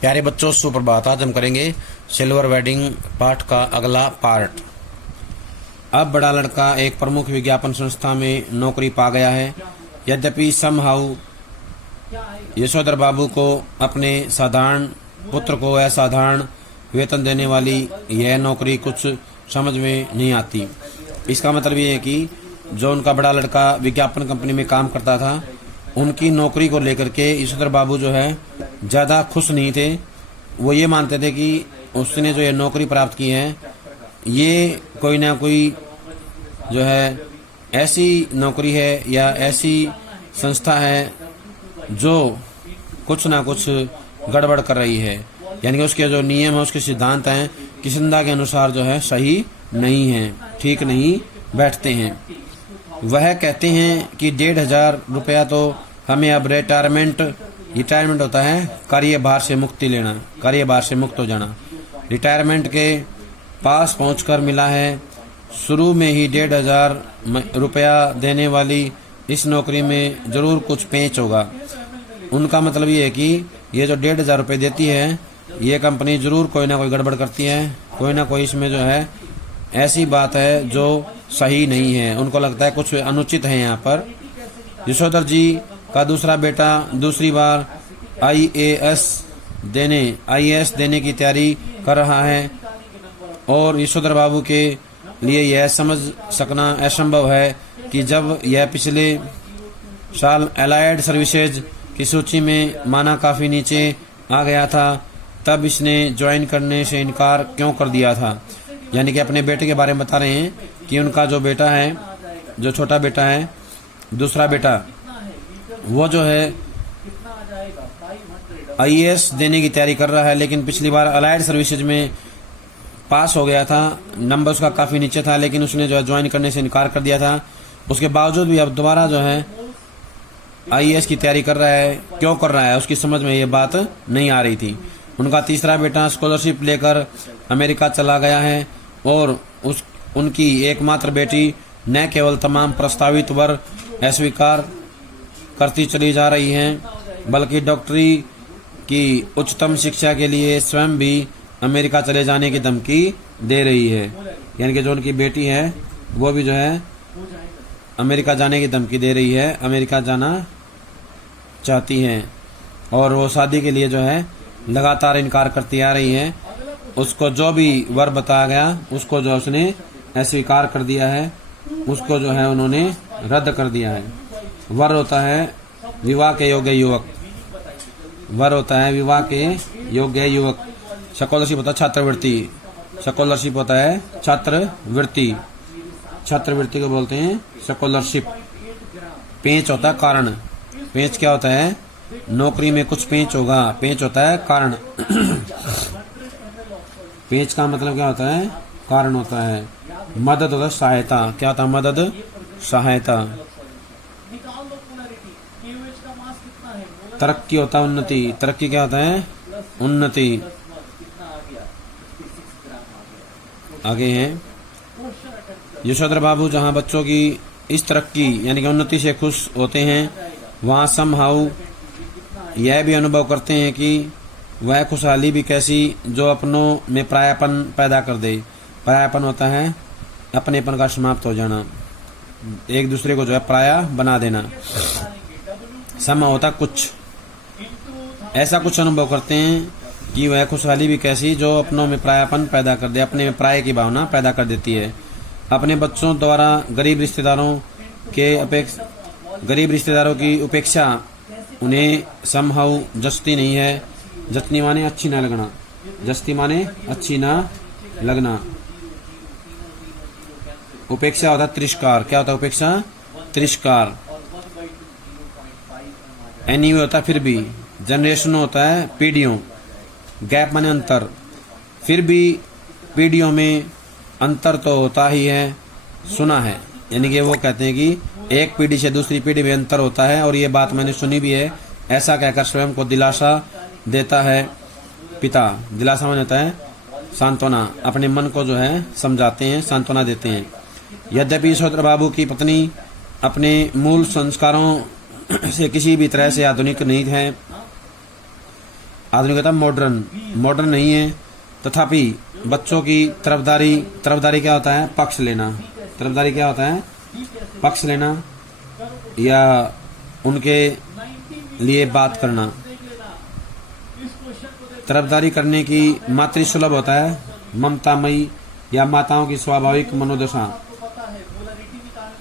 प्यारे बच्चों, सुप्रभात। आज हम करेंगे सिल्वर वेडिंग पाठ का अगला पार्ट। अब बड़ा लड़का एक प्रमुख विज्ञापन संस्था में नौकरी पा गया है। यद्यपि समहाउ यशोधर बाबू को अपने साधारण पुत्र को असाधारण वेतन देने वाली यह नौकरी कुछ समझ में नहीं आती। इसका मतलब ये है कि जो उनका बड़ा लड़का विज्ञापन कंपनी में काम करता था, उनकी नौकरी को लेकर के यशोधर बाबू जो है ज़्यादा खुश नहीं थे। वो ये मानते थे कि उसने जो ये नौकरी प्राप्त की है, ये कोई ना कोई जो है ऐसी नौकरी है या ऐसी संस्था है जो कुछ ना कुछ गड़बड़ कर रही है, यानी कि उसके जो नियम है, उसके सिद्धांत हैं, किसिंदा के अनुसार जो है सही नहीं है, ठीक नहीं बैठते हैं। वह कहते हैं कि 1,500 रुपया तो हमें अब रिटायरमेंट होता है कार्यभार से मुक्ति लेना, कार्यभार से मुक्त हो जाना, रिटायरमेंट के पास पहुंचकर मिला है। शुरू में ही 1,500 रुपया देने वाली इस नौकरी में जरूर कुछ पेंच होगा। उनका मतलब ये है कि ये जो 1,500 रुपये देती है, ये कंपनी जरूर कोई ना कोई गड़बड़ करती है, कोई ना कोई इसमें जो है ऐसी बात है जो सही नहीं है। उनको लगता है कुछ अनुचित है यहाँ पर। यशोधर जी का दूसरा बेटा दूसरी बार आईएएस देने की तैयारी कर रहा है और यशोधर बाबू के लिए यह समझ सकना असंभव है कि जब यह पिछले साल अलाइड सर्विसेज की सूची में माना काफी नीचे आ गया था, तब इसने ज्वाइन करने से इनकार क्यों कर दिया था। यानी कि अपने बेटे के बारे में बता रहे हैं कि उनका जो बेटा है, जो छोटा बेटा है, दूसरा बेटा, वो जो है आईएएस देने की तैयारी कर रहा है, लेकिन पिछली बार अलाइड सर्विसेज में पास हो गया था, नंबर उसका काफी नीचे था, लेकिन उसने जो है ज्वाइन करने से इनकार कर दिया था। उसके बावजूद भी अब दोबारा जो है आईएएस की तैयारी कर रहा है। क्यों कर रहा है, उसकी समझ में ये बात नहीं आ रही थी। उनका तीसरा बेटा स्कॉलरशिप लेकर अमेरिका चला गया है और उनकी एकमात्र बेटी न केवल तमाम प्रस्तावित वर अस्वीकार करती चली जा रही हैं, बल्कि डॉक्टरी की उच्चतम शिक्षा के लिए स्वयं भी अमेरिका चले जाने की धमकी दे रही है। यानी कि जो उनकी बेटी है वो भी जो है अमेरिका जाने की धमकी दे रही है, अमेरिका जाना चाहती है और वो शादी के लिए जो है लगातार इनकार करती आ रही है। उसको जो भी वर बताया गया, उसको जो उसने अस्वीकार कर दिया है, उसको जो है उन्होंने रद्द कर दिया है। वर होता है विवाह के योग्य युवक, वर होता है विवाह के योग्य युवक। स्कॉलरशिप होता है छात्रवृत्ति, स्कॉलरशिप होता है छात्रवृत्ति, छात्रवृत्ति को बोलते हैं स्कॉलरशिप। पेंच होता है कारण। पेंच क्या होता है, नौकरी में कुछ पेंच होगा, पेंच होता है कारण। पेंच का मतलब क्या होता है, कारण होता है। मदद होता है सहायता, क्या होता है, मदद सहायता। तरक्की होता है उन्नति, तरक्की क्या होता है, उन्नति। आगे हैं यशोधर बाबू जहां बच्चों की इस तरक्की यानी कि उन्नति से खुश होते हैं, वहां समहाउ यह भी अनुभव करते हैं कि वह खुशहाली भी कैसी जो अपनों में परायापन पैदा कर दे। परायापन होता है अपनेपन का समाप्त हो जाना, एक दूसरे को जो है पराया बना देना। सम होता कुछ, ऐसा कुछ अनुभव करते हैं कि वह खुशहाली भी कैसी जो अपनों में परायापन पैदा कर दे, अपने में पराये की भावना पैदा कर देती है। अपने बच्चों द्वारा गरीब रिश्तेदारों की उपेक्षा उन्हें समहाउ जचती नहीं है। जचनी माने अच्छी ना लगना, जचती माने अच्छी ना लगना। उपेक्षा होता है तिरस्कार, क्या होता है उपेक्षा, तिरस्कार। एनीवे होता है फिर भी, जनरेशन होता है पीढ़ियों, गैप माने अंतर। फिर भी पीढ़ियों में अंतर तो होता ही है, सुना है। यानी कि वो कहते हैं कि एक पीढ़ी से दूसरी पीढ़ी में अंतर होता है और ये बात मैंने सुनी भी है। ऐसा कहकर स्वयं को दिलासा देता है पिता। दिलासा माने होता है सांत्वना, अपने मन को जो है समझाते हैं, सांत्वना देते हैं। यद्यपि यशोधर बाबू की पत्नी अपने मूल संस्कारों से किसी भी तरह से आधुनिक नहीं है। आधुनिकता मॉडर्न मॉडर्न नहीं है। तथापि बच्चों की तरफदारी क्या होता है? पक्ष लेना। तरफदारी क्या होता है? पक्ष लेना या उनके लिए बात करना। तरफदारी करने की मातृसुलभ होता है, ममतामयी या माताओं की स्वाभाविक मनोदशा।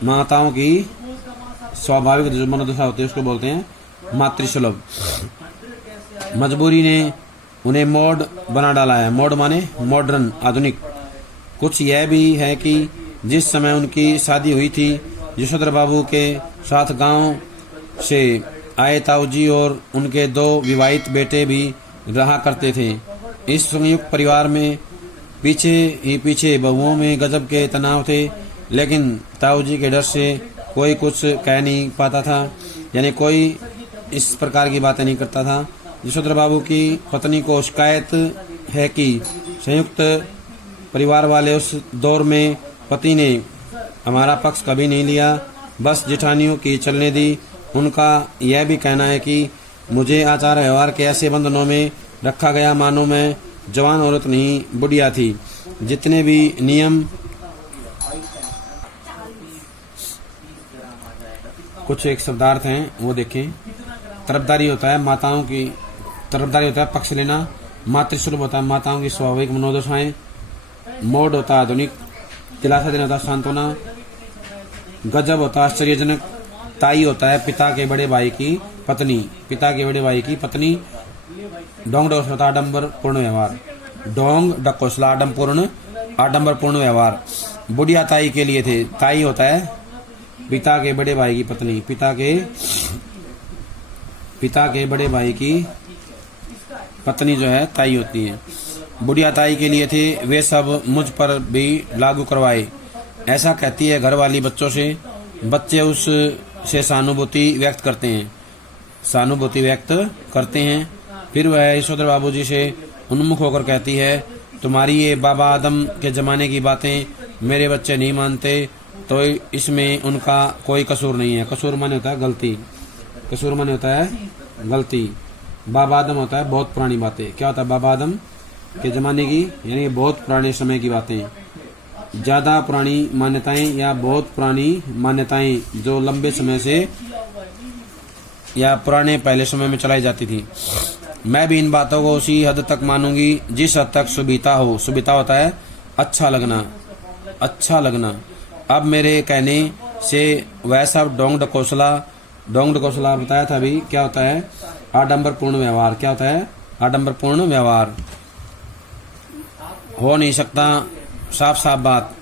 माताओं की स्वाभाविक जो मनोदशा होती है उसको बोलते हैं मातृसुलभ। मजबूरी ने उन्हें मॉड बना डाला है। मॉड माने मॉडर्न, आधुनिक। कुछ यह भी है कि जिस समय उनकी शादी हुई थी, यशोधर बाबू के साथ गांव से आए ताऊजी और उनके 2 विवाहित बेटे भी रहा करते थे। इस संयुक्त परिवार में पीछे बहुओं में गजब के तनाव थे, लेकिन ताऊजी के डर से कोई कुछ कह नहीं पाता था, यानी कोई इस प्रकार की बातें नहीं करता था। यशोधर बाबू की पत्नी को शिकायत है कि संयुक्त परिवार वाले उस दौर में पति ने हमारा पक्ष कभी नहीं लिया, बस जेठानियों की चलने दी। उनका यह भी कहना है कि मुझे आचार व्यवहार के ऐसे बंधनों में रखा गया मानो मैं जवान औरत नहीं बुढ़िया थी। जितने भी नियम, कुछ एक शब्दार्थ हैं वो देखें। तरफदारी होता है माताओं की, तरफदारी होता है पक्ष लेना। मातृस्वरूप होता है माताओं की स्वाभाविक मनोदशाएं। मोड होता है आधुनिक। दिलासा देना होता है सांत्वना। गजब होता है आश्चर्यजनक। ताई होता है पिता के बड़े भाई की पत्नी, पिता के बड़े भाई की पत्नी। डोंग डकोसला होता है आडम्बर पूर्ण व्यवहार। डोंग डकोसला आडम्बर पूर्ण व्यवहार। बुढ़िया ताई के लिए थे। ताई होता है पिता के बड़े भाई की पत्नी, पिता के बड़े भाई की पत्नी जो है ताई होती है। बुढ़िया ताई के लिए थे। वे सब मुझ पर भी लागू करवाए, ऐसा कहती है घरवाली बच्चों से। बच्चे उस से सहानुभूति व्यक्त करते हैं। फिर वह यशोधर बाबूजी से उन्मुख होकर कहती है, तुम्हारी ये बाबा आदम के जमाने की बातें मेरे बच्चे नहीं मानते, तो इसमें उनका कोई कसूर नहीं है। कसूर माने होता है गलती। कसूर माने होता है गलती। बाबा आदम होता है बहुत पुरानी बातें। क्या होता है बाबा आदम के जमाने की, यानी बहुत पुराने समय की बातें। ज्यादा पुरानी मान्यताएं या बहुत पुरानी मान्यताएं जो लंबे समय से या पुराने पहले समय में चलाई जाती थी। मैं भी इन बातों को उसी हद तक मानूंगी जिस हद तक सुविधा हो। सुविधा होता है अच्छा लगना। अब मेरे कहने से वह सब डोंग डकोसला बताया था अभी। क्या होता है आडंबर पूर्ण व्यवहार। क्या होता है आडंबर पूर्ण व्यवहार। हो नहीं सकता। साफ बात।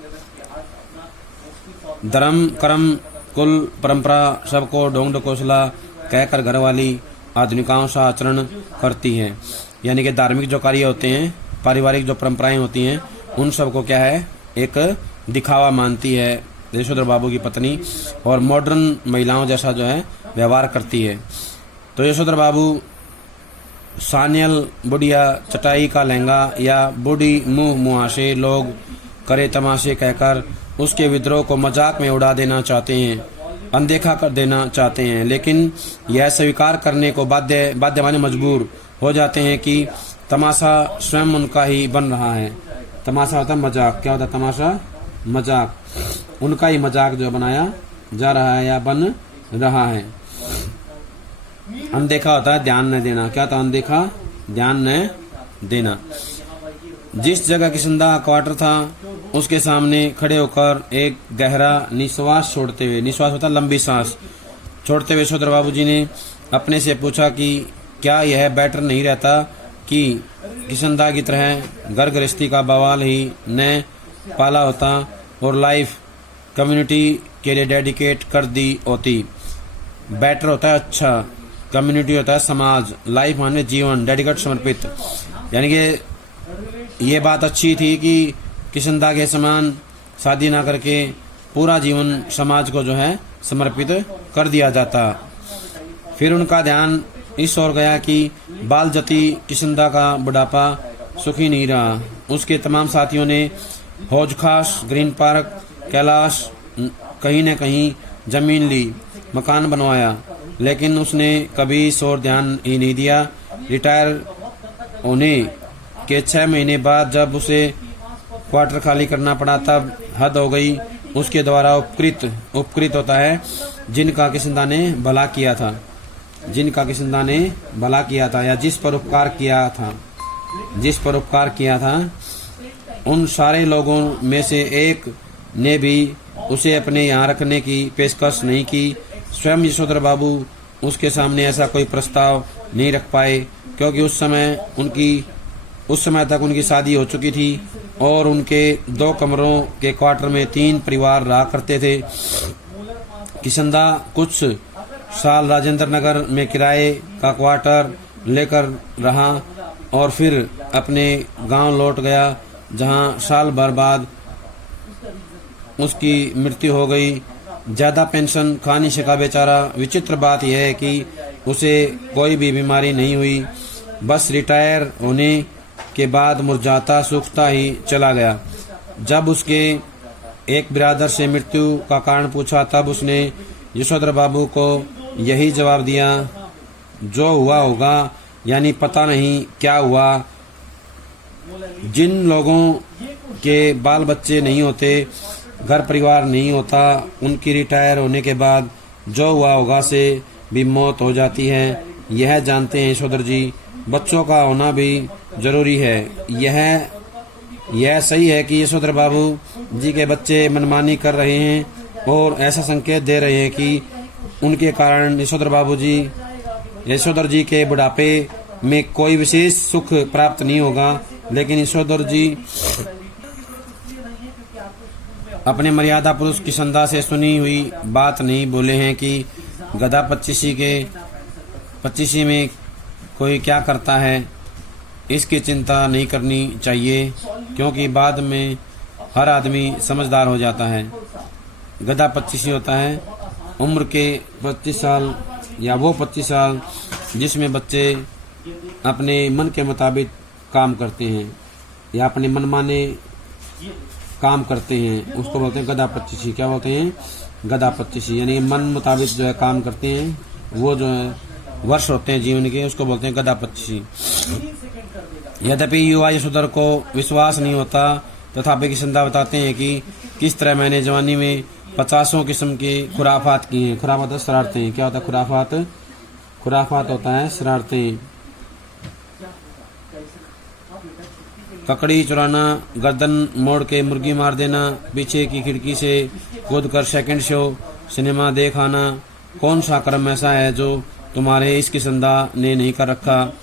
धर्म कर्म कुल परंपरा सबको डोंग डकोसला कहकर घरवाली आधुनिकाओं से आचरण करती है, यानी कि धार्मिक जो कार्य होते हैं, पारिवारिक जो परंपराएं होती हैं, उन सबको क्या है एक दिखावा मानती है यशोधर बाबू की पत्नी, और मॉडर्न महिलाओं जैसा जो है व्यवहार करती है। तो यशोधर बाबू सानियल बुढ़िया चटाई का लहंगा या बूढ़ी मुंह मुहासे लोग करे तमाशे कहकर उसके विद्रोह को मजाक में उड़ा देना चाहते हैं, अनदेखा कर देना चाहते हैं, लेकिन यह स्वीकार करने को बाध्य माने मजबूर हो जाते हैं कि तमाशा स्वयं उनका ही बन रहा है। तमाशा होता है मजाक। क्या होता है तमाशा? मजाक। उनका ही मजाक जो बनाया जा रहा है या बन रहा है। अनदेखा होता है ध्यान न देना। क्या होता है अनदेखा? ध्यान न देना। जिस जगह किशनदा क्वार्टर था उसके सामने खड़े होकर एक गहरा निश्वास छोड़ते हुए, निश्वास होता है लंबी सांस, छोड़ते हुए यशोधर बाबूजी ने अपने से पूछा कि क्या यह बेटर नहीं रहता कि किशनदा की तरह घर गृहस्थी का बवाल ही न पाला होता और लाइफ कम्युनिटी के लिए डेडिकेट कर दी होती। बेटर होता है अच्छा, कम्युनिटी होता है समाज, लाइफ माने जीवन, डेडिकेट समर्पित, यानी कि ये बात अच्छी थी कि किशनदा के समान शादी ना करके पूरा जीवन समाज को जो है समर्पित कर दिया जाता। फिर उनका ध्यान इस ओर गया कि बालजती किशनदा का बुढ़ापा सुखी नहीं रहा। उसके तमाम साथियों ने हौज खास, ग्रीन पार्क, कैलाश, कहीं न कहीं जमीन ली, मकान बनवाया, लेकिन उसने कभी इस ओर ध्यान ही नहीं दिया। होने के 6 महीने बाद जब उसे क्वार्टर खाली करना पड़ा तब हद हो गई। उसके द्वारा उपकृत होता है जिनका किसंदा ने भला किया था, जिनका किसंदा ने भला किया था या जिस पर उपकार किया था उन सारे लोगों में से एक ने भी उसे अपने यहाँ रखने की पेशकश नहीं की। स्वयं यशोधर बाबू उसके सामने ऐसा कोई प्रस्ताव नहीं रख पाए क्योंकि उस समय तक उनकी शादी हो चुकी थी और उनके 2 कमरों के क्वार्टर में 3 परिवार रहा करते थे। किसंदा कुछ साल राजेंद्र नगर में किराए का क्वार्टर लेकर रहा और फिर अपने गांव लौट गया, जहां साल भर बाद उसकी मृत्यु हो गई। ज्यादा पेंशन खा नहीं सका बेचारा। विचित्र बात यह है कि उसे कोई भी बीमारी नहीं हुई, बस रिटायर होने के बाद मुरझाता सूखता ही चला गया। जब उसके एक बिरादर से मृत्यु का कारण पूछा तब उसने यशोधर बाबू को यही जवाब दिया, जो हुआ होगा, यानी पता नहीं क्या हुआ। जिन लोगों के बाल बच्चे नहीं होते, घर परिवार नहीं होता, उनकी रिटायर होने के बाद जो हुआ होगा से भी मौत हो जाती है। यह जानते हैं यशोधर जी। बच्चों का होना भी जरूरी है। यह सही है कि यशोधर बाबू जी के बच्चे मनमानी कर रहे हैं और ऐसा संकेत दे रहे हैं कि उनके कारण यशोधर जी के बुढ़ापे में कोई विशेष सुख प्राप्त नहीं होगा। लेकिन यशोधर जी अपने मर्यादा पुरुष किसंदा से सुनी हुई बात नहीं बोले हैं कि गधा 25 में कोई क्या करता है, इसकी चिंता नहीं करनी चाहिए क्योंकि बाद में हर आदमी समझदार हो जाता है। गधा 25 होता है, उम्र के 25 साल या वो 25 साल जिसमें बच्चे अपने मन के मुताबिक काम करते हैं या अपने मनमाने काम करते हैं, उसको बोलते हैं गधा 25। क्या बोलते हैं? गधा 25, यानी मन मुताबिक जो है काम करते हैं, वो जो है वर्ष होते हैं जीवन के, उसको बोलते हैं गधा 25। यद्यपि युवा यशोधर को विश्वास नहीं होता, तथापि किसंदा बताते हैं कि किस तरह मैंने जवानी में 50 किस्म की खुराफात की हैं। खुराफात शरारतें। क्या होता है खुराफात? खुराफात होता है शरारतें। ककड़ी चुराना, गर्दन मोड़ के मुर्गी मार देना, पीछे की खिड़की से कूदकर सेकंड शो सिनेमा देख आना। कौन सा कर्म ऐसा है जो तुम्हारे इस किसंदा ने नहीं कर रखा?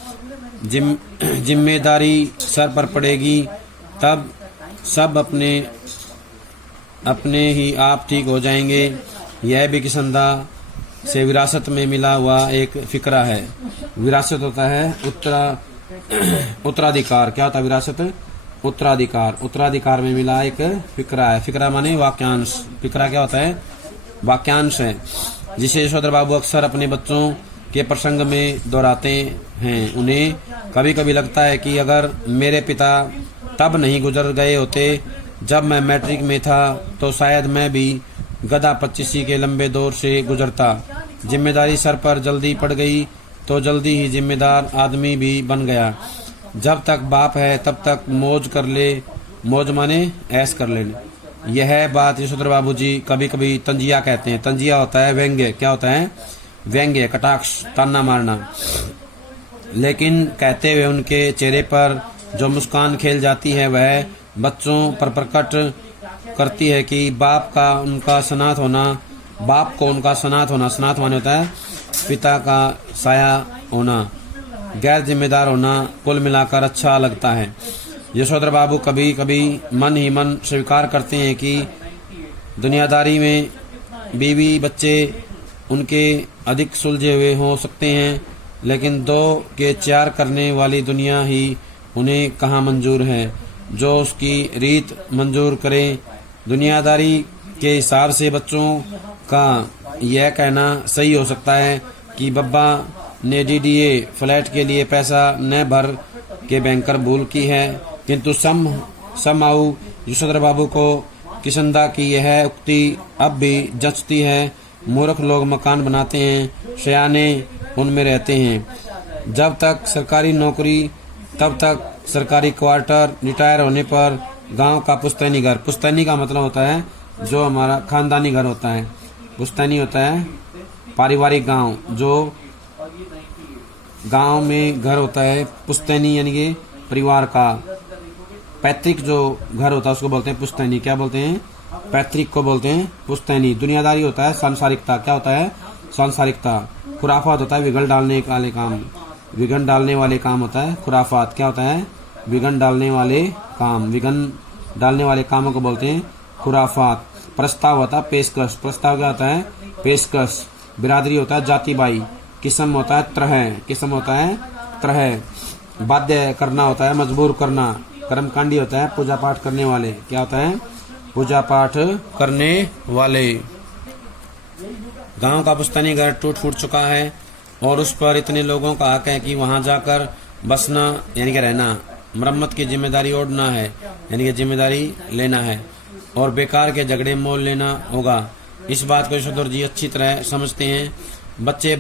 जिम्मेदारी सर पर पड़ेगी तब सब अपने ही आप ठीक हो जाएंगे। यह भी किसंदा से विरासत में मिला हुआ एक फिक्रा है। विरासत होता है उत्तराधिकार। क्या होता है विरासत? उत्तराधिकार। उत्तराधिकार में मिला एक फिक्रा है। फिक्रा माने वाक्यांश। फिक्रा क्या होता है? वाक्यांश है, जिसे यशोधर बाबू अक्सर अपने बच्चों के प्रसंग में दोहराते हैं। उन्हें कभी कभी लगता है कि अगर मेरे पिता तब नहीं गुजर गए होते जब मैं मैट्रिक में था, तो शायद मैं भी गधा 25 के लंबे दौर से गुजरता। जिम्मेदारी सर पर जल्दी पड़ गई तो जल्दी ही जिम्मेदार आदमी भी बन गया। जब तक बाप है तब तक मौज कर ले। मौज माने ऐश कर ले। यह बात यशोधर बाबू जी कभी कभी तंजिया कहते हैं। तंजिया होता है व्यंग्य। क्या होता है? व्यंग्य, कटाक्ष, ताना मारना। लेकिन कहते हुए उनके चेहरे पर जो मुस्कान खेल जाती है वह बच्चों पर प्रकट करती है कि बाप को उनका सनात होना, सनात माने होता है पिता का साया होना, गैर जिम्मेदार होना, कुल मिलाकर अच्छा लगता है। यशोधर बाबू कभी कभी मन ही मन स्वीकार करते हैं कि दुनियादारी में बीवी बच्चे उनके अधिक सुलझे हुए हो सकते हैं, लेकिन 2 के 4 करने वाली दुनिया ही उन्हें कहाँ मंजूर है जो उसकी रीत मंजूर करें। दुनियादारी के हिसाब से बच्चों का यह कहना सही हो सकता है कि बब्बा ने डीडीए फ्लैट के लिए पैसा न भर के बैंकर भूल की है, किंतु समहाउ यशोधर बाबू को किसंदा की यह उक्ति अब भी जचती है। मूर्ख लोग मकान बनाते हैं, सयाने उनमें रहते हैं। जब तक सरकारी नौकरी तब तक सरकारी क्वार्टर, रिटायर होने पर गांव का पुश्तैनी घर। पुश्तैनी का मतलब होता है जो हमारा खानदानी घर होता है। पुश्तैनी होता है पारिवारिक गांव, जो गांव में घर होता है। पुश्तैनी यानी कि परिवार का। पैतृक जो घर होता है उसको बोलते हैं पुश्तैनी। क्या बोलते हैं? पैतृक को बोलते हैं पुश्तैनी। दुनियादारी होता है सांसारिकता। क्या होता है? सांसारिकता। खुराफात होता है विघन डालने वाले काम। विघन डालने वाले काम होता है खुराफात। क्या होता है? विघन डालने वाले काम। विघन डालने वाले कामों को बोलते हैं खुराफात। प्रस्ताव होता है पेशकश। प्रस्ताव क्या होता है? पेशकश। बिरादरी होता है जाति बाई। किस्म होता है त्रह। किस्म होता है त्रह। बाध्य करना होता है मजबूर करना। कर्मकांडी होता है पूजा पाठ करने वाले। क्या होता है? पूजा पाठ करने वाले। गांव का पुश्तैनी घर टूट फूट चुका है और उस पर इतने लोगों का हक है कि वहां जाकर बसना यानी कि रहना, मरम्मत की जिम्मेदारी ओढ़ना है यानी कि जिम्मेदारी लेना है, और बेकार के झगड़े मोल लेना होगा। इस बात को यशोधर जी अच्छी तरह समझते हैं। बच्चे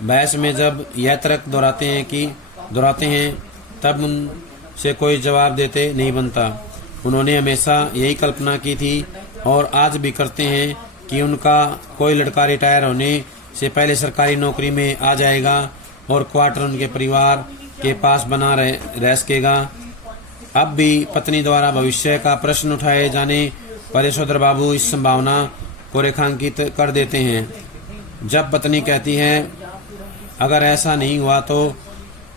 बहस में जब यह तर्क दोहराते हैं तब उनसे कोई जवाब देते नहीं बनता। उन्होंने हमेशा यही कल्पना की थी और आज भी करते हैं कि उनका कोई लड़का रिटायर होने से पहले सरकारी नौकरी में आ जाएगा और क्वार्टर उनके परिवार के पास बना रह सकेगा। अब भी पत्नी द्वारा भविष्य का प्रश्न उठाए जाने पर यशोधर बाबू इस संभावना को रेखांकित कर देते हैं। जब पत्नी कहती है अगर ऐसा नहीं हुआ तो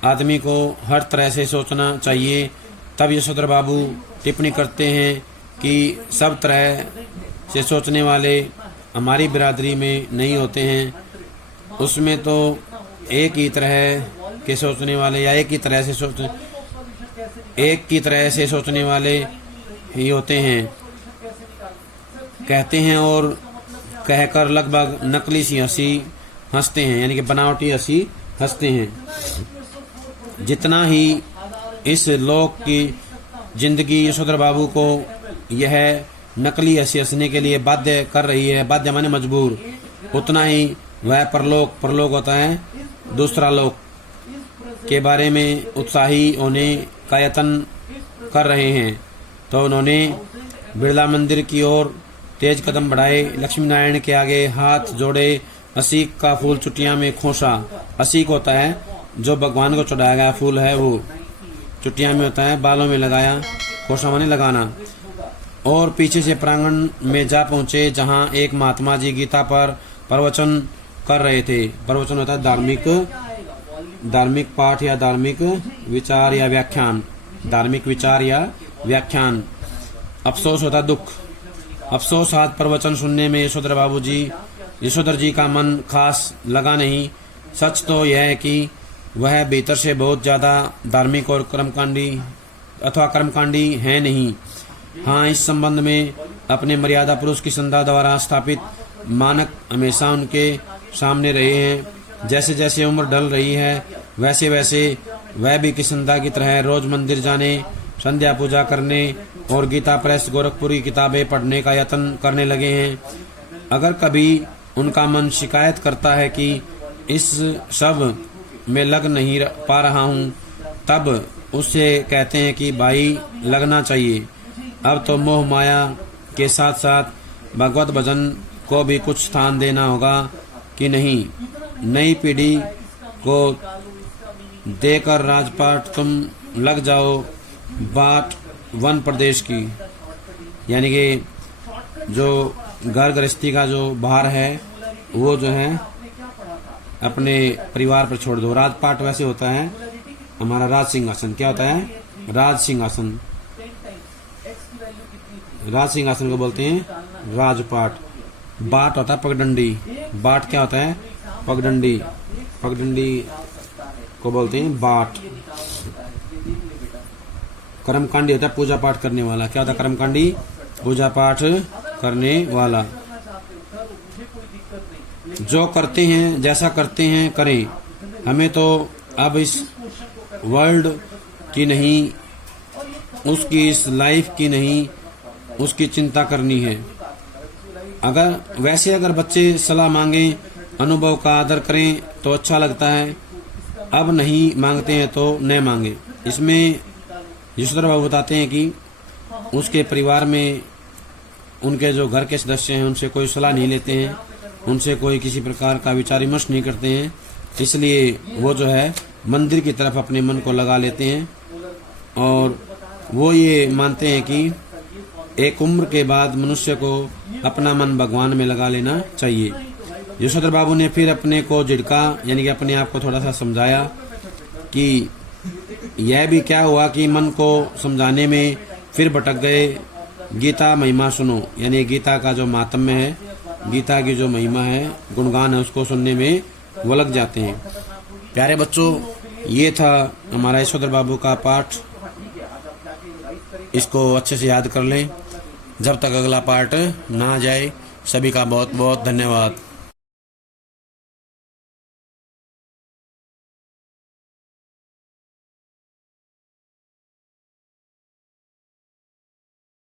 आदमी को हर तरह से सोचना चाहिए, तब यशोधर बाबू टिप्पणी करते हैं कि सब तरह से सोचने वाले हमारी बिरादरी में नहीं होते हैं। उसमें तो एक ही तरह के सोचने वाले या एक की तरह से सोचने वाले ही होते हैं, कहते हैं और कहकर लगभग नकली सी हंसी हंसते हैं यानी कि बनावटी हंसी हंसते हैं। जितना ही इस लोक की जिंदगी यशोधर बाबू को यह नकली हंसी हंसने के लिए बाध्य कर रही है, बाध्य माने मजबूर, उतना ही वह परलोक होता है दूसरा लोक के बारे में उत्साही होने का यत्न कर रहे हैं। तो उन्होंने बिरला मंदिर की ओर तेज कदम बढ़ाए, लक्ष्मी नारायण के आगे हाथ जोड़े, असीक का फूल चुटिया में खोसा। असीक होता है जो भगवान को चढ़ाया गया फूल है, वो चुटिया में होता है बालों में लगाया, खोसा माने लगाना। और पीछे से प्रांगण में जा पहुंचे जहां एक महात्मा जी गीता पर प्रवचन कर रहे थे। प्रवचन होता है धार्मिक पाठ या धार्मिक विचार या व्याख्यान। धार्मिक विचार या व्याख्यान। अफसोस होता दुख। अफसोस आज प्रवचन सुनने में यशोधर जी का मन खास लगा नहीं। सच तो यह है कि वह भीतर से बहुत ज्यादा धार्मिक और कर्मकांडी है नहीं। हाँ, इस संबंध में अपने मर्यादा पुरुष की संध्या द्वारा स्थापित मानक हमेशा उनके सामने रहे हैं। जैसे जैसे उम्र ढल रही है वैसे वैसे वह भी किसंदा की तरह रोज मंदिर जाने, संध्या पूजा करने और गीता प्रेस गोरखपुर की किताबें पढ़ने का यत्न करने लगे हैं। अगर कभी उनका मन शिकायत करता है कि इस सब में लग नहीं पा रहा हूँ, तब उससे कहते हैं कि भाई लगना चाहिए। अब तो मोह माया के साथ साथ भगवत भजन को भी कुछ स्थान देना होगा कि नहीं। नई पीढ़ी को देकर राजपाट तुम लग जाओ बाट वन प्रदेश की, यानी कि जो घर गृहस्थी का जो भार है वो जो है अपने परिवार पर छोड़ दो। राजपाट वैसे होता है हमारा राज सिंहासन। क्या होता है? राज सिंहासन। राज सिंहासन को बोलते हैं राजपाट। बाट होता है पगडंडी। बाट क्या होता है? पगडंडी। पगडंडी को बोलते हैं बाट। कर्मकांडी होता है पूजा पाठ करने वाला। क्या होता है कर्मकांडी? पूजा पाठ करने वाला। जो करते हैं जैसा करते हैं करें, हमें तो अब इस वर्ल्ड की नहीं, उसकी इस लाइफ की नहीं, उसकी चिंता करनी है। अगर बच्चे सलाह मांगे, अनुभव का आदर करें तो अच्छा लगता है। अब नहीं मांगते हैं तो न मांगे। इसमें यशोधर बाबू बताते हैं कि उसके परिवार में उनके जो घर के सदस्य हैं उनसे कोई सलाह नहीं लेते हैं, उनसे कोई किसी प्रकार का विचार विमर्श नहीं करते हैं, इसलिए वो जो है मंदिर की तरफ अपने मन को लगा लेते हैं और वो ये मानते हैं कि एक उम्र के बाद मनुष्य को अपना मन भगवान में लगा लेना चाहिए। यशोधर बाबू ने फिर अपने को झिड़का, यानी कि अपने आप को थोड़ा सा समझाया कि यह भी क्या हुआ कि मन को समझाने में फिर भटक गए। गीता महिमा सुनो, यानी गीता का जो महात्म्य है, गीता की जो महिमा है, गुणगान है, उसको सुनने में वो लग जाते हैं। प्यारे बच्चों, ये था हमारा यशोधर बाबू का पाठ। इसको अच्छे से याद कर लें जब तक अगला पार्ट ना आ जाए। सभी का बहुत बहुत धन्यवाद।